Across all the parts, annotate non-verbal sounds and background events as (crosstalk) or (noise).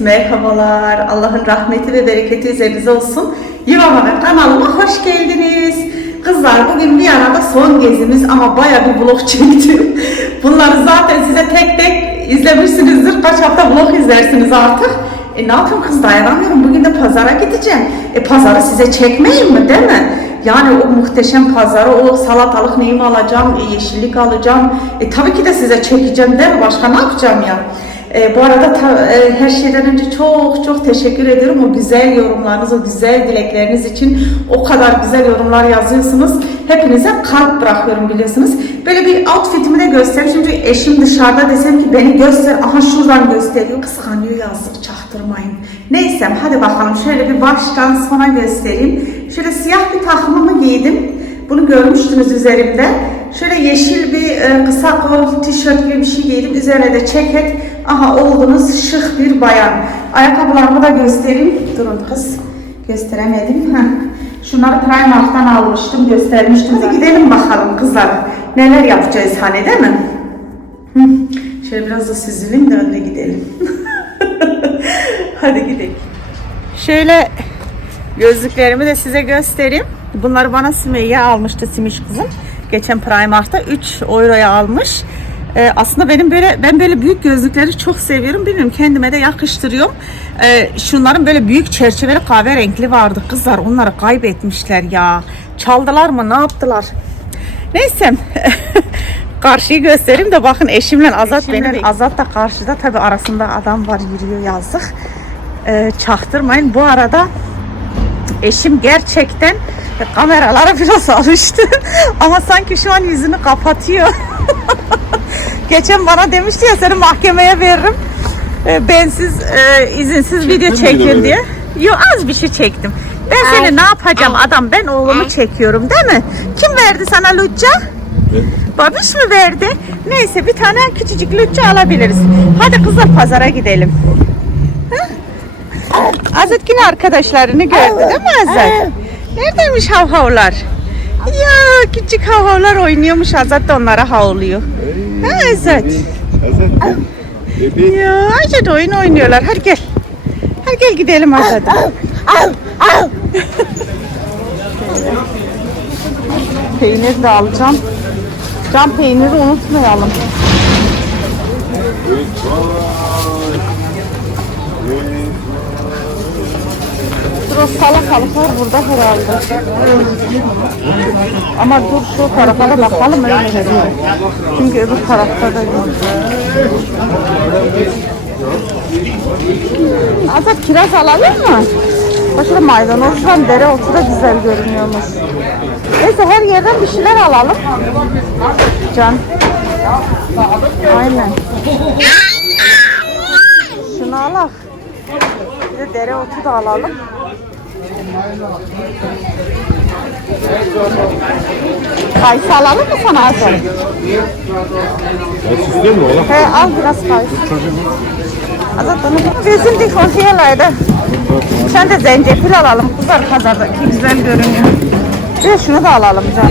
Merhabalar. Allah'ın rahmeti ve bereketi üzerinize olsun. Yuvama ve kanalıma hoş geldiniz. Kızlar bugün Viyana'da son gezimiz ama baya bir vlog çektim. (laughs) Bunları zaten size tek tek izlemişsinizdir. Kaç hafta vlog izlersiniz artık. E ne yapayım kız dayanamıyorum. Bugün de pazara gideceğim. E pazarı size çekmeyeyim mi değil mi? Yani o muhteşem pazarı, o salatalık neyimi alacağım, e, yeşillik alacağım. E tabii ki de size çekeceğim değil mi? Başka ne yapacağım ya? E, bu arada ta- e, her şeyden önce çok çok teşekkür ediyorum o güzel yorumlarınız, o güzel dilekleriniz için. O kadar güzel yorumlar yazıyorsunuz. Hepinize kalp bırakıyorum biliyorsunuz. Böyle bir outfitimi de göstereyim. Şimdi eşim dışarıda desem ki beni göster. Aha şuradan gösteriyor. Kıskanıyor yazdık çaktırmayın. Neyse hadi bakalım şöyle bir baştan sona göstereyim. Şöyle siyah bir takımımı giydim. Bunu görmüştünüz üzerimde. Şöyle yeşil bir e, kısa kol tişört gibi bir şey giydim. Üzerine de ceket. Aha oldunuz şık bir bayan. Ayakkabılarımı da göstereyim. Durun kız. Gösteremedim. Heh. Şunları Primark'tan almıştım, göstermiştim. Hadi gidelim bakalım kızlar. Neler yapacağız hani değil mi? Şöyle biraz da süzüleyim de öyle gidelim. (laughs) Hadi gidelim. Şöyle Gözlüklerimi de size göstereyim. Bunları bana Sümeyye almıştı Simiş kızım. Geçen Primark'ta 3 euroya almış. Ee, aslında benim böyle ben böyle büyük gözlükleri çok seviyorum. Bilmiyorum kendime de yakıştırıyorum. Ee, şunların böyle büyük çerçeveli kahverengi vardı kızlar. Onları kaybetmişler ya. Çaldılar mı? Ne yaptılar? Neyse. (laughs) Karşıyı göstereyim de bakın eşimle Azat benim. Azat da karşıda tabi arasında adam var yürüyor yazdık. Ee, çaktırmayın. Bu arada Eşim gerçekten kameralara biraz (laughs) alıştı. Ama sanki şu an yüzünü kapatıyor. (laughs) Geçen bana demişti ya seni mahkemeye veririm. E, bensiz, e, izinsiz video çekin diye. Yo az bir şey çektim. Ben seni ne yapacağım adam? Ben oğlumu çekiyorum değil mi? Kim verdi sana Lucca? Babiş mi verdi? Neyse bir tane küçücük Lucca alabiliriz. Hadi kızlar pazara gidelim. Azat yine arkadaşlarını gördü değil mi Azat? Neredeymiş havhavlar? Ya küçük havhavlar oynuyormuş Azat da onlara havlıyor. Ha Azat? Azat. Bebeğim. Ya Azat oyun oynuyorlar. Hadi gel. Hadi gel gidelim Azat. Peynir de alacağım. Can peyniri unutmayalım. O salatalıklar burada herhalde. Ama dur şu tarafa da bakalım öyle gidiyor. Çünkü öbür tarafta da yok. Azat kiraz alalım mı? Başka maydanozdan dereotu da güzel görünüyormuş. Neyse her yerden bir şeyler alalım. Can. Aynen. Şunu alalım. Bir de dereotu da alalım. Kayısı alalım mı sana Azat? Ya süslüyor mu oğlum? He al biraz kayısı. Azat onu bizim dik leider. Sen de zencefil alalım. Kızlar pazardaki güzel görünüyor. Bir şunu da alalım can.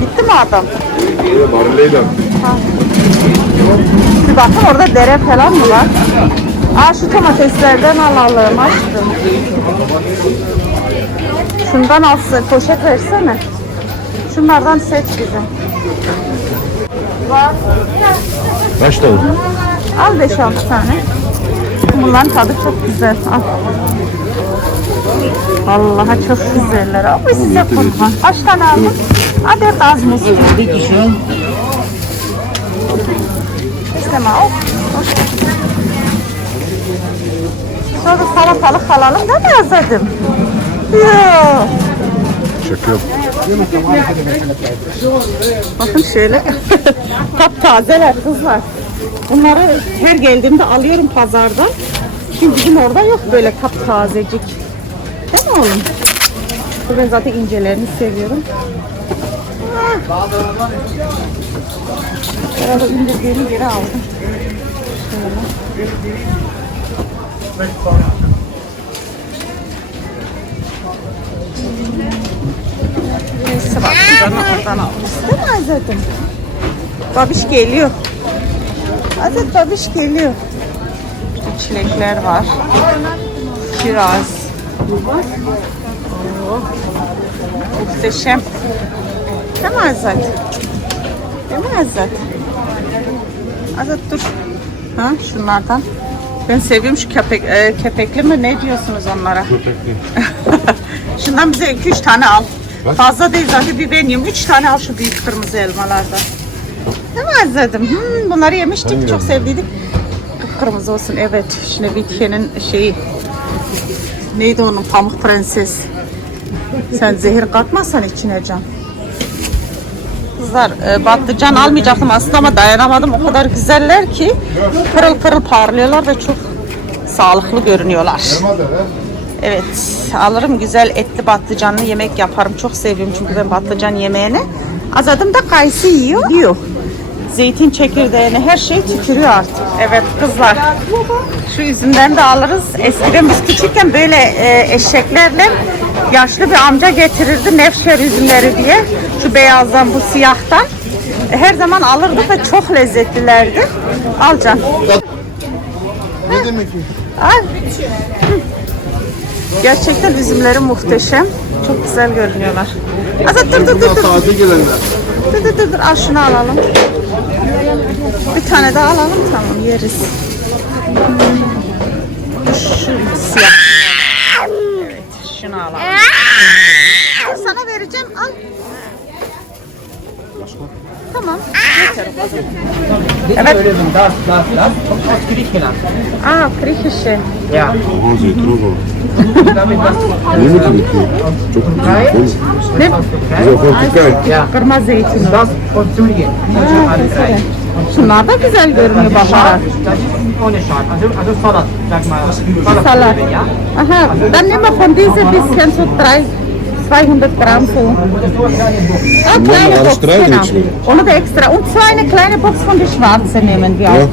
Gitti mi adam? Marleyla. Bir bakın orada dere falan mı var? Aa şu domateslerden alalım aşkım. Şundan al poşet versene. Şunlardan seç bize. Kaç tane? Al 5-6 tane. Bunların tadı çok güzel. Al. Vallahi çok güzeller. Ama size kurban. Kaç tane aldın? Hadi az mı? Peki şu an İsteme o. Sonra salatalık alalım değil mi Azad'ım? Yok. yok. Bakın şöyle. (laughs) Taptazeler kızlar. Bunları her geldiğimde alıyorum pazardan. Çünkü bizim orada yok böyle taptazecik. Değil mi oğlum? Ben zaten incelerini seviyorum. Ah. Herhalde indirdiğimi geri aldım. Neyse bak şuradan oradan. Değil mi Azat'ım? Babiş geliyor. Azat babiş geliyor. Çilekler var. Kiraz. Oo. Muhteşem. Değil mi Azat? Değil mi Azat? Azat dur. Ha, şunlardan. Ben seviyorum şu kepek, e, kepekli mi ne diyorsunuz onlara? (laughs) Şundan bize 2-3 tane al. Fazla değil zaten bir ben yiyorum. 3 tane al şu büyük kırmızı elmalardan. Değil mi Azat'ım? Hmm, bunları yemiştik. Çok sevdiydik. Kırmızı olsun evet. Şimdi Vitye'nin şeyi neydi onun pamuk prenses. Sen zehir katmazsan içine can. Kızlar e, patlıcan almayacaktım aslında ama dayanamadım. O kadar güzeller ki pırıl pırıl parlıyorlar ve çok sağlıklı görünüyorlar. Evet alırım güzel etli patlıcanlı yemek yaparım. Çok seviyorum çünkü ben patlıcan yemeğini. Azadım da kayısı yiyor. Yiyor. Zeytin çekirdeğini her şey tükürüyor artık. Evet kızlar. Şu üzümden de alırız. Eskiden biz küçükken böyle e, eşeklerle yaşlı bir amca getirirdi Nevşehir üzümleri diye. Şu beyazdan bu siyahtan. E, Her zaman alırdık ve çok lezzetlilerdi. Al can. Ne demek ki? Al. Gerçekten üzümleri muhteşem. Çok güzel görünüyorlar. Azat dur dur dur dur. Taze gelenler. Dur dur dur dur. Al şunu alalım. Bir tane daha alalım tamam yeriz. Şu siyah. Evet şunu alalım. Sana vereceğim al. Tamam. O kadar. Evet. Das, das, das. Und aus Griechenland. Aa Griechische. Ja. Aha zeytin o zaman. Damit das Ne mi ki? Çok güzel. Ne? Güzel korkutlar. Ja. Kırmızı zeytin. Das von drei. Şunlar da güzel görünüyor. Das also Salat. Salat. Aha, dann nehmen wir von dieser bisschen so drei, 200 Gramm so. Ah, kleine Box, genau. da extra. Und so eine kleine Box von der Schwarze nehmen wir Ja. auch.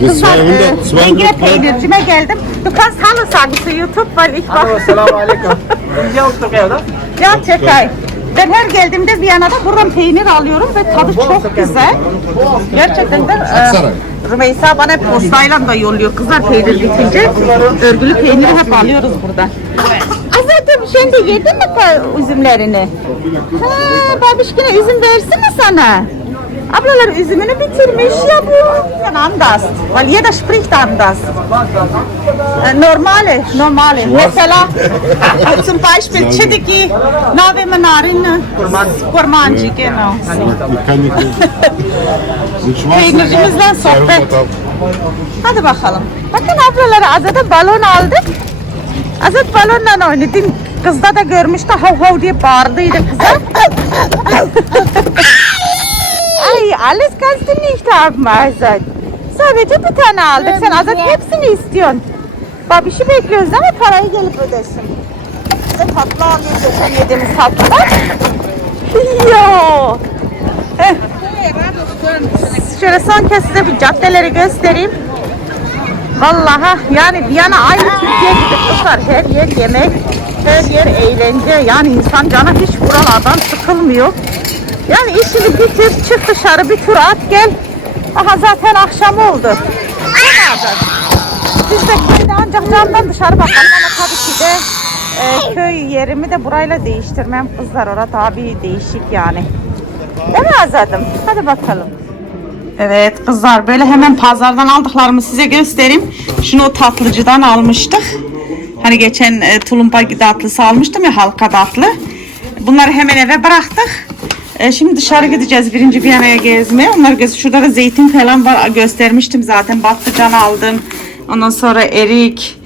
Biz Kızlar, e, 200, ben yine 200 Gramm. peynircime geldim. Du kannst Hallo sagen zu YouTube, weil ich Hallo, war... Assalamu alaikum. Sind Sie aus Türkei, oder? Ya Çekay. Ben her geldiğimde Viyana'da buradan peynir alıyorum ve tadı çok güzel. Gerçekten de e, Rümeysa bana hep postayla da yolluyor kızlar peynir bitince. Örgülü peyniri hep alıyoruz burada. Azat'ım şimdi yedin mi ka- üzümlerini? Ha, babişkine üzüm versin mi sana? Ablalar üzümünü bitirmiş ya bu. Yani anders. Weil jeder spricht anders. Äh, Normale, normale. Mesela zum Beispiel Çediki, Nave Narin, Kurmancı, genau. (laughs) Peynircimizle sohbet. Hadi bakalım. Bakın ablalara Azat'a balon aldık. Azat balonla oynadı. Kızda da görmüştü hav hav diye bağırdıydı kıza. Ay alles kannst du nicht haben Azat. Sadece bir tane aldık. Sen Azat hepsini istiyorsun. Babişi bekliyoruz ama parayı gelip ödesin. Size tatlı alıyoruz. Geçen yediğimiz tatlılar. Yo. Heh. Şöyle son kez size bir caddeleri göstereyim. Vallahi yani Viyana aynı Türkiye gibi kızlar. Her yer yemek, her yer eğlence. Yani insan canı hiç buralardan sıkılmıyor. Yani işini bitir, çık dışarı bir tur at gel. Aha zaten akşam oldu. Mi Azat? Biz de köyde ancak camdan dışarı bakalım ama tabii ki de e, köy yerimi de burayla değiştirmem kızlar. Orada tabii değişik yani. Değil mi Azat'ım? Hadi bakalım. Evet kızlar böyle hemen pazardan aldıklarımı size göstereyim. Şunu o tatlıcıdan almıştık. Hani geçen e, tulumba tatlısı almıştım ya halka tatlı. Bunları hemen eve bıraktık. E, şimdi dışarı gideceğiz birinci Viyana'ya gezmeye. Onları göz Şurada da zeytin falan var göstermiştim zaten. Patlıcan aldım. Ondan sonra erik.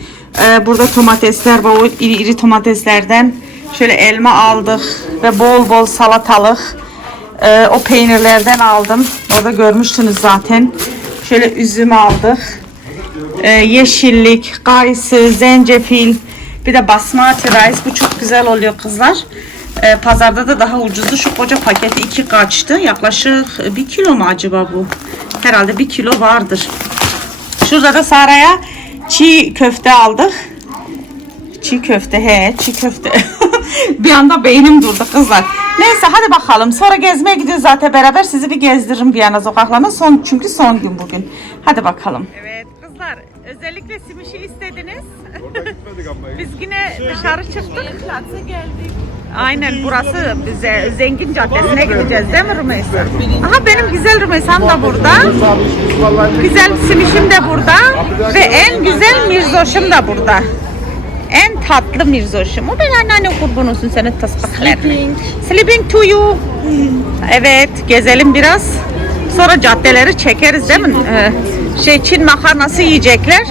E, burada domatesler var. O iri iri domateslerden. Şöyle elma aldık. Ve bol bol salatalık. Ee, o peynirlerden aldım. Orada görmüştünüz zaten. Şöyle üzüm aldık. Ee, yeşillik, kayısı, zencefil, bir de basmati rice. Bu çok güzel oluyor kızlar. Ee, pazarda da daha ucuzdu. Şu koca paketi iki kaçtı. Yaklaşık bir kilo mu acaba bu? Herhalde bir kilo vardır. Şurada da Sara'ya çiğ köfte aldık. Çiğ köfte he çiğ köfte. (laughs) bir anda beynim durdu kızlar. Neyse hadi bakalım. Sonra gezmeye gidiyoruz zaten beraber. Sizi bir gezdiririm Viyana sokaklarına. Son, çünkü son gün bugün. Hadi bakalım. Evet kızlar Özellikle simişi istediniz. Orada gitmedik ama. Biz yine dışarı çıktık. Aynen burası bize Zengin Caddesi'ne gideceğiz değil mi Rümeysa? Aha benim güzel Rümeysa'm da burada. Güzel simişim de burada. Ve en güzel Mirzoş'um da burada. En tatlı Mirzoş'um. O ben anneanne kurban olsun senin tasbihler. Sleeping. Sleeping to you. Evet gezelim biraz. Sonra caddeleri çekeriz değil mi? Ee, şey Çin makarnası yiyecekler.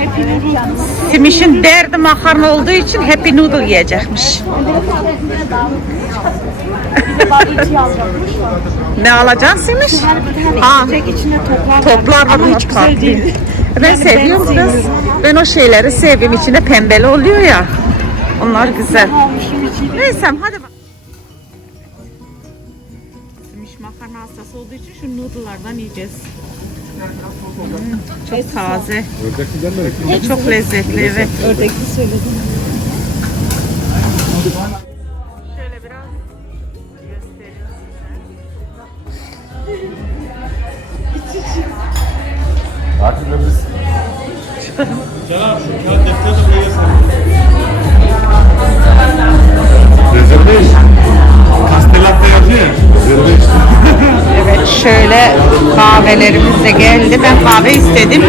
Simiş'in derdi makarna olduğu için Happy Noodle yiyecekmiş. ne alacaksın Simiş? İçinde toplar. toplar Ama hiç güzel değil. Ben seviyorum. Ben o şeyleri seviyorum. İçinde pembeli oluyor ya. Onlar güzel. Neyse hadi bak. Simiş makarna hastası olduğu için şu noodle'lardan yiyeceğiz. Hmm, çok taze. Ördeklinden de Çok lezzetli evet. Ördekli söyledim. Rezerveyiz. Kastelat'ta yazıyor ya. Rezerveyiz. Evet şöyle kahvelerimiz de geldi. Ben kahve istedim.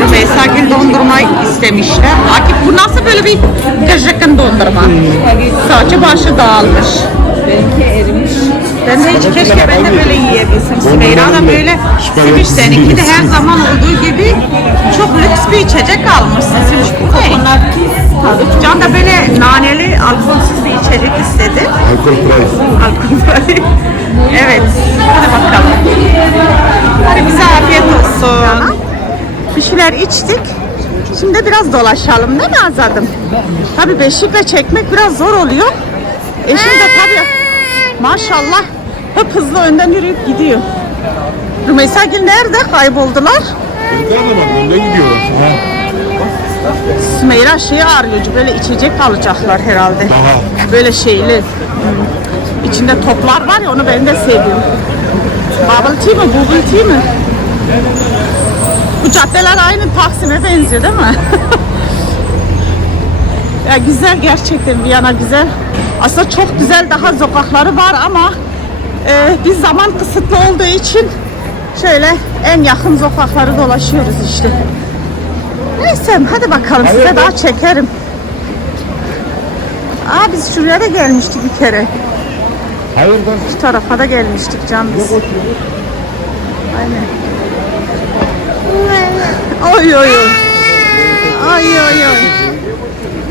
Rümeysa Gül dondurma istemişler. Akif bu nasıl böyle bir gıcıkın dondurma? Saçı başı dağılmış. Benimki erimiş. Ben de hiç keşke ben de böyle yiyebilsem. Sümeyra da böyle Simiş seninki de her zaman olduğu gibi çok lüks bir içecek almışsın. Simiş bu ne? Can da böyle naneli alkolsüz bir içecek istedi. Alkol price. Alkol (laughs) Evet. Hadi bakalım. Hadi bize afiyet olsun. Bir şeyler içtik. Şimdi biraz dolaşalım değil mi Azadım? Tabii beşikle çekmek biraz zor oluyor. Eşim de tabii maşallah hep hızlı önden yürüyüp gidiyor. Rümeysa Gül nerede? Kayboldular. Anlamadım. Önden gidiyorlar. Ha. Sümeyra şeyi arıyor. Böyle içecek alacaklar herhalde. Daha. Böyle şeyli. hmm, içinde toplar var ya onu ben de seviyorum. Bubble tea mi? Bubble tea mi? Bu caddeler aynı Taksim'e benziyor değil mi? (laughs) ya güzel gerçekten Viyana güzel. Aslında çok güzel daha sokakları var ama e, biz zaman kısıtlı olduğu için şöyle en yakın sokakları dolaşıyoruz işte. Neyse hadi bakalım size daha çekerim. Aa biz şuraya da gelmiştik bir kere. Hayırdır? Şu tarafa da gelmiştik can biz. Aynen. Oy oy oy. Ay oy oy.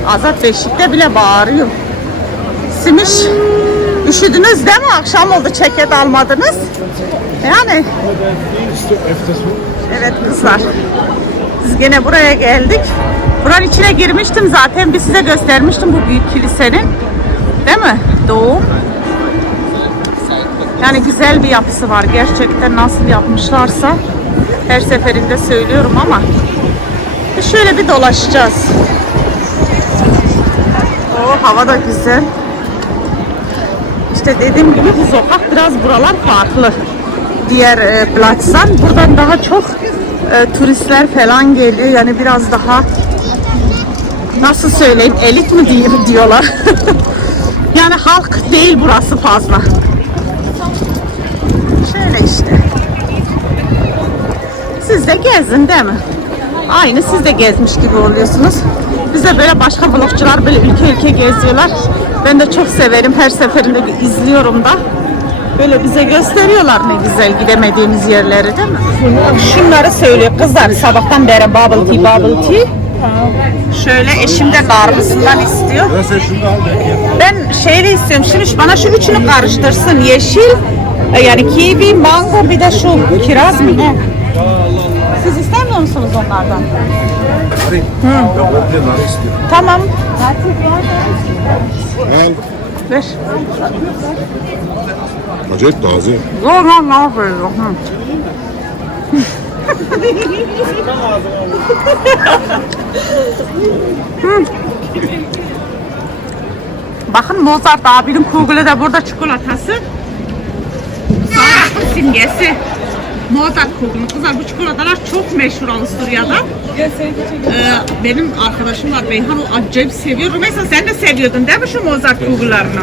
Azat Beşik'te bile bağırıyor. Simiş. Üşüdünüz değil mi? Akşam oldu ceket almadınız. Yani Evet kızlar. Biz gene buraya geldik. Buranın içine girmiştim zaten. Bir size göstermiştim bu büyük kilisenin. Değil mi? Doğum. Yani güzel bir yapısı var. Gerçekten nasıl yapmışlarsa her seferinde söylüyorum ama şöyle bir dolaşacağız. O hava da güzel. İşte dediğim gibi bu sokak biraz buralar farklı. Diğer e, Platz'tan buradan daha çok e, turistler falan geliyor. Yani biraz daha nasıl söyleyeyim elit mi diyeyim diyorlar. (laughs) yani halk değil burası fazla. Şöyle işte. Siz de gezin değil mi? Aynı siz de gezmiş gibi oluyorsunuz. Bize böyle başka blogçular böyle ülke ülke geziyorlar. Ben de çok severim. Her seferinde bir izliyorum da. Böyle bize gösteriyorlar ne güzel gidemediğimiz yerleri değil mi? Şunları söylüyor kızlar sabahtan beri bubble tea bubble tea. Şöyle eşim de kargısından istiyor. Ben şeyle istiyorum. Şimdi bana şu üçünü karıştırsın. Yeşil, e, yani kiwi, mango bir de şu kiraz mı ne? Siz istemiyor musunuz onlardan? De nar istiyorum. Tamam. Al. Ver. Acayip taze. Yok lan ne yapıyorsun? Bakın Mozart abinin kugulu da burada çikolatası. Sonra simgesi. Mozart kokulu. Kızlar bu çikolatalar çok meşhur Avusturya'da. Ee, benim arkadaşım var Beyhan o acayip seviyor. Rümeysa sen de seviyordun değil mi şu Mozart kugularını?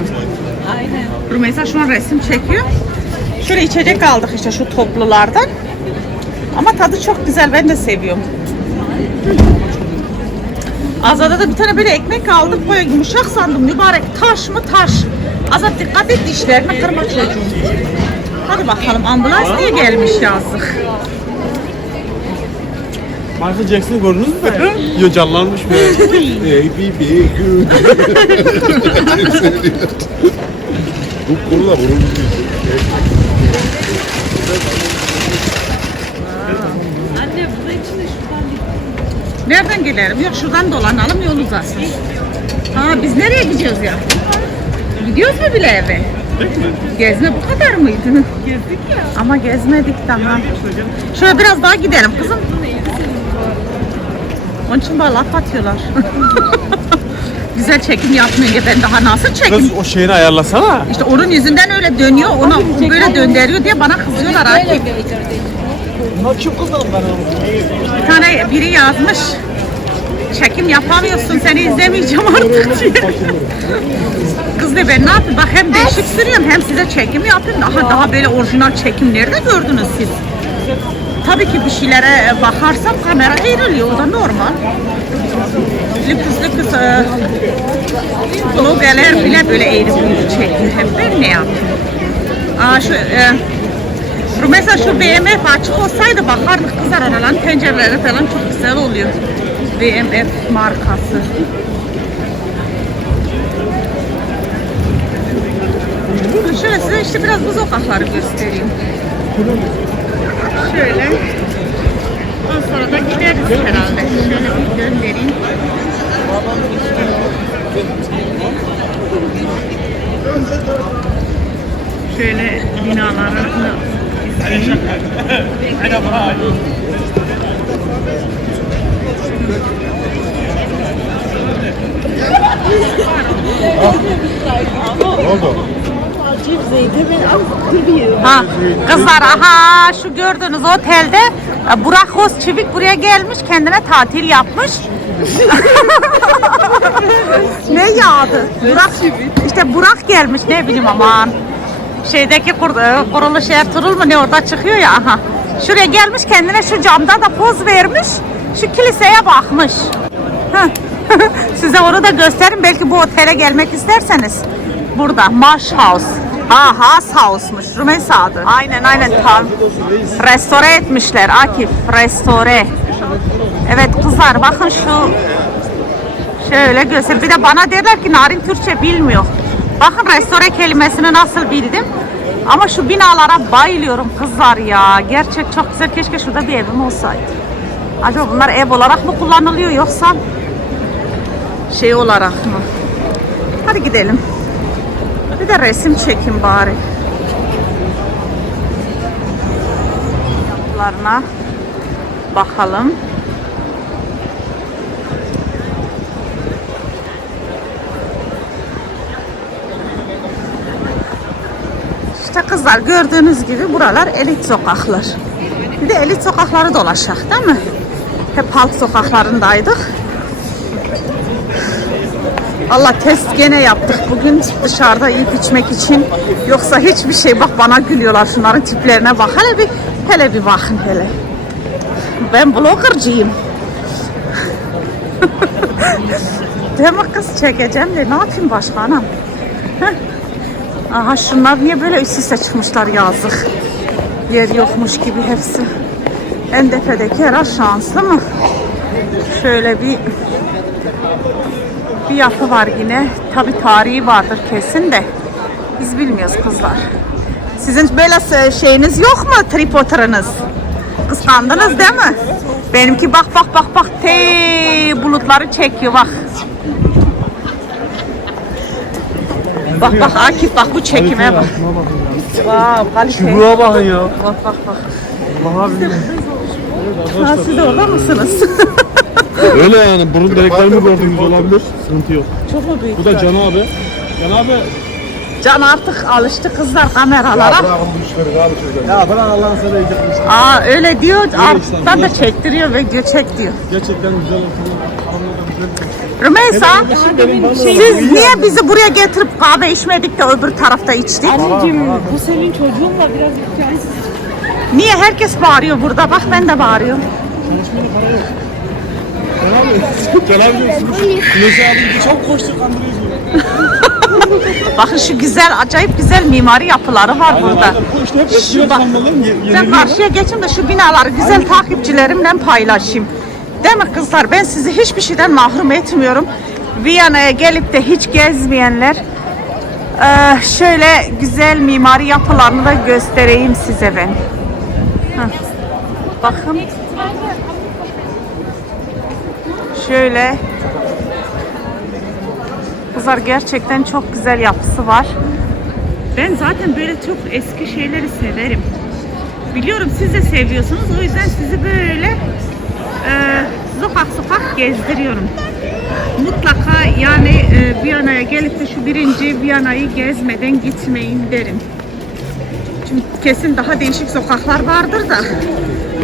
Aynen. Rümeysa şu an resim çekiyor. Şöyle içecek aldık işte şu toplulardan. Ama tadı çok güzel ben de seviyorum. Azada da bir tane böyle ekmek aldık böyle yumuşak sandım mübarek taş mı taş. Azat dikkat et dişlerini kırma çocuğum. Hadi bakalım ambulans niye gelmiş yazık. Michael Jackson'ı gördünüz mü? Yo canlanmış be. (laughs) Baby good. (laughs) Bu konuda vurulmuş. Anne bu da içinde şuradan bir Nereden gelelim? Yok şuradan dolanalım yol uzasın. Ha biz nereye gidiyoruz ya? Gidiyoruz mu bile eve? Gezme bu kadar mıydı? gezdik ya. Ama gezmedik daha. Şöyle biraz daha gidelim kızım. Onun için bana laf atıyorlar. (laughs) Güzel çekim yapmayınca ben daha nasıl çekim? Kız o şeyini ayarlasana. İşte onun yüzünden öyle dönüyor, onu böyle döndürüyor diye bana kızıyorlar heyecan Bunlar kim kızlarım ben onu? Bir tane biri yazmış. Çekim yapamıyorsun seni izlemeyeceğim artık diye. Kız ne ben ne yapayım? Bak hem değişik sürüyorum hem size çekim yapıyorum. Daha daha böyle orijinal çekim nerede gördünüz siz? Tabii ki bir şeylere bakarsam kamera eğriliyor. O da normal. Lüks lüks e, vloggerler bile böyle eğri büğrü çekiyor. Hep ben ne yapayım? Aa, şu, e, şu mesela şu BMF açık olsaydı bakardık kızlar oraların pencereleri falan çok güzel oluyor. BMF markası. Şöyle size işte biraz bu sokakları göstereyim. Şöyle. Ondan sonra da gideriz herhalde. Şöyle bir göndereyim. Şöyle binalarını izleyeyim. Ha, kızlar aha şu gördüğünüz otelde e, Burak Özçivik buraya gelmiş kendine tatil yapmış. (laughs) ne yağdı? Burak, işte Burak gelmiş ne bileyim aman. Şeydeki kur, e, kuruluş Ertuğrul mu ne orada çıkıyor ya aha. Şuraya gelmiş kendine şu camda da poz vermiş. Şu kiliseye bakmış. (laughs) Size onu da gösterin. Belki bu otele gelmek isterseniz. Burada Marsh House. Ha, Has House'muş. Rümeysa adı. Aynen aynen tam. Restore etmişler Akif. Restore. Evet kızlar bakın şu şöyle göster. Bir de bana derler ki Narin Türkçe bilmiyor. Bakın restore kelimesini nasıl bildim. Ama şu binalara bayılıyorum kızlar ya. Gerçek çok güzel. Keşke şurada bir evim olsaydı. Acaba bunlar ev olarak mı kullanılıyor yoksa şey olarak mı? Hadi gidelim. Bir de resim çekin bari. Yapılarına bakalım. İşte kızlar gördüğünüz gibi buralar elit sokaklar. Bir de elit sokakları dolaşak değil mi? Hep halk sokaklarındaydık. Allah test gene yaptık bugün dışarıda yiyip içmek için. Yoksa hiçbir şey bak bana gülüyorlar şunların tiplerine bak. Hele bir hele bir bakın hele. Ben bloggercıyım. (laughs) Değil mi kız çekeceğim de ne yapayım başka anam? Aha şunlar niye böyle üst üste çıkmışlar yazık. Yer yokmuş gibi hepsi. En herhalde şanslı mı? Şöyle bir bir yapı var yine. Tabi tarihi vardır kesin de. Biz bilmiyoruz kızlar. Sizin böyle şeyiniz yok mu tripodlarınız? Kıskandınız değil mi? Benimki bak bak bak bak te bulutları çekiyor bak. Bak bak Akif bak bu çekime bak. Wow, kalite. Çubuğa bakın ya. Bak bak bak. Bana bir Ha, siz de orada mısınız? (laughs) Öyle yani burun deliklerimi gördüğünüz olabilir. Sıkıntı yok. Çok mu büyük? Bu da Can abi. Can abi Can artık alıştı kızlar kameralara. Bırakın bu işleri abi şuradan. Ya bırak Allah'ın sana iyilik. Aa öyle diyor. Alttan da çektiriyor video çek diyor. Gerçekten güzel ortamda güzel. Rümeysa bana siz niye bizi buraya getirip kahve içmedik de öbür tarafta içtik? Anneciğim bu senin çocuğun da biraz imkansız. Niye herkes bağırıyor burada? Bak ben de bağırıyorum. Çalışmanın para yok. Cenab-ı Cenab-ı Neşe abi çok koştuk kandırıyoruz bunu. Bakın şu güzel, acayip güzel mimari yapıları var burada. Koştu hep Şu eskiler bak. sandalyem Ben karşıya geçeyim de şu binaları güzel takipçilerimle paylaşayım. Değil mi kızlar? Ben sizi hiçbir şeyden mahrum etmiyorum. Viyana'ya gelip de hiç gezmeyenler şöyle güzel mimari yapılarını da göstereyim size ben. Hah. Bakın. Şöyle. Kızlar gerçekten çok güzel yapısı var. Ben zaten böyle çok eski şeyleri severim. Biliyorum siz de seviyorsunuz. O yüzden sizi böyle e, sokak sokak gezdiriyorum. Mutlaka yani e, Viyana'ya gelip de şu birinci Viyana'yı gezmeden gitmeyin derim. Çünkü kesin daha değişik sokaklar vardır da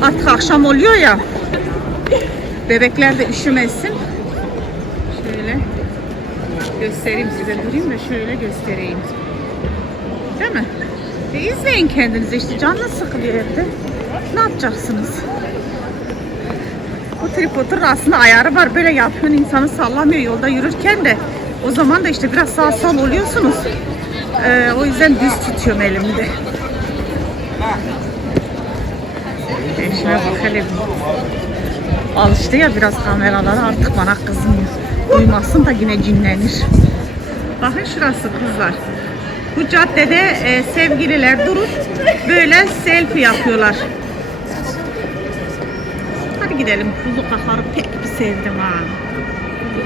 artık akşam oluyor ya bebekler de üşümesin. Şöyle göstereyim size durayım da şöyle göstereyim. Değil mi? E izleyin kendinizi işte canınız sıkılıyor evde. Ne yapacaksınız? Bu tripodun aslında ayarı var. Böyle yapıyorsun insanı sallamıyor yolda yürürken de. O zaman da işte biraz sağ sol oluyorsunuz. Ee, o yüzden düz tutuyorum elimde. E şuna bakalım. Alıştı ya biraz kameralara artık bana kızmıyor. Uymasın da yine cinlenir. Bakın şurası kızlar. Bu caddede e, sevgililer durup böyle selfie yapıyorlar. Hadi gidelim. Bu sokakları pek bir sevdim ha.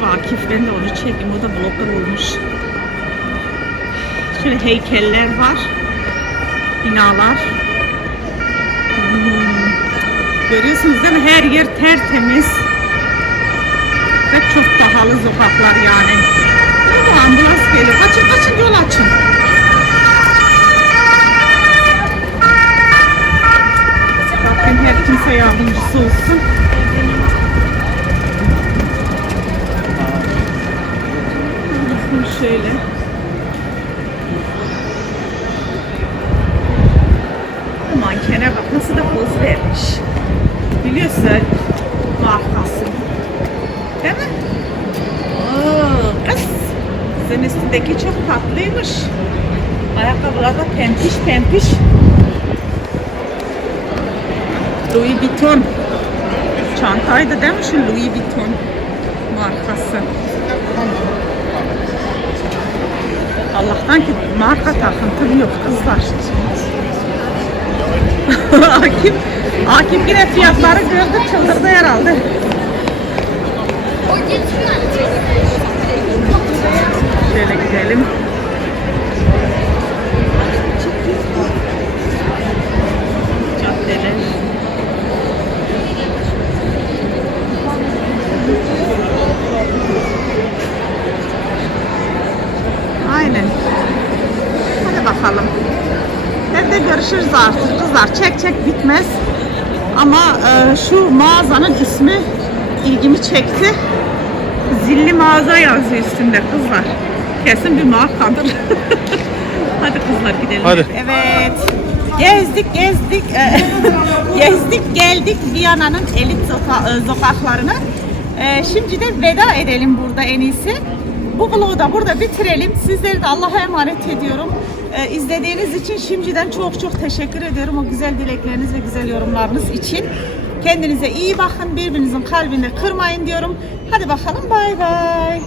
Bu Akif ben de onu çekeyim. O da blogger olmuş. Şöyle heykeller var. Binalar. Hmm. Görüyorsunuz değil mi? Her yer tertemiz. Ve çok pahalı sokaklar yani. Bu ambulans geliyor. Açın açın yol açın. Rabbim her kimse yardımcısı olsun. Bakın şöyle. Bu mankene bak nasıl da poz vermiş. Biliyorsun markası. Değil mi? Oo, kız. Kızın üstündeki çok tatlıymış. Ayakkabılar da pempiş pempiş. Louis Vuitton. Çantaydı değil mi şu Louis Vuitton markası? Allah'tan ki marka takıntım yok kızlar. (laughs) Akif, Akif yine fiyatları gördü çıldırdı herhalde. Şöyle gidelim. Caddeler. Aynen. Hadi bakalım. Evde görüşürüz artık kızlar. Çek çek bitmez. Ama e, şu mağazanın ismi ilgimi çekti. Zilli mağaza yazıyor üstünde kızlar. Kesin bir markadır. (laughs) Hadi kızlar gidelim. Hadi. Evet. Gezdik gezdik. e, (laughs) gezdik geldik Viyana'nın elit soka- e, sokaklarına. E, Şimdi de veda edelim burada en iyisi. Bu vlogu da burada bitirelim. Sizleri de Allah'a emanet ediyorum. E, izlediğiniz için şimdiden çok çok teşekkür ediyorum o güzel dilekleriniz ve güzel yorumlarınız için. Kendinize iyi bakın. Birbirinizin kalbini kırmayın diyorum. Hadi bakalım bay bay.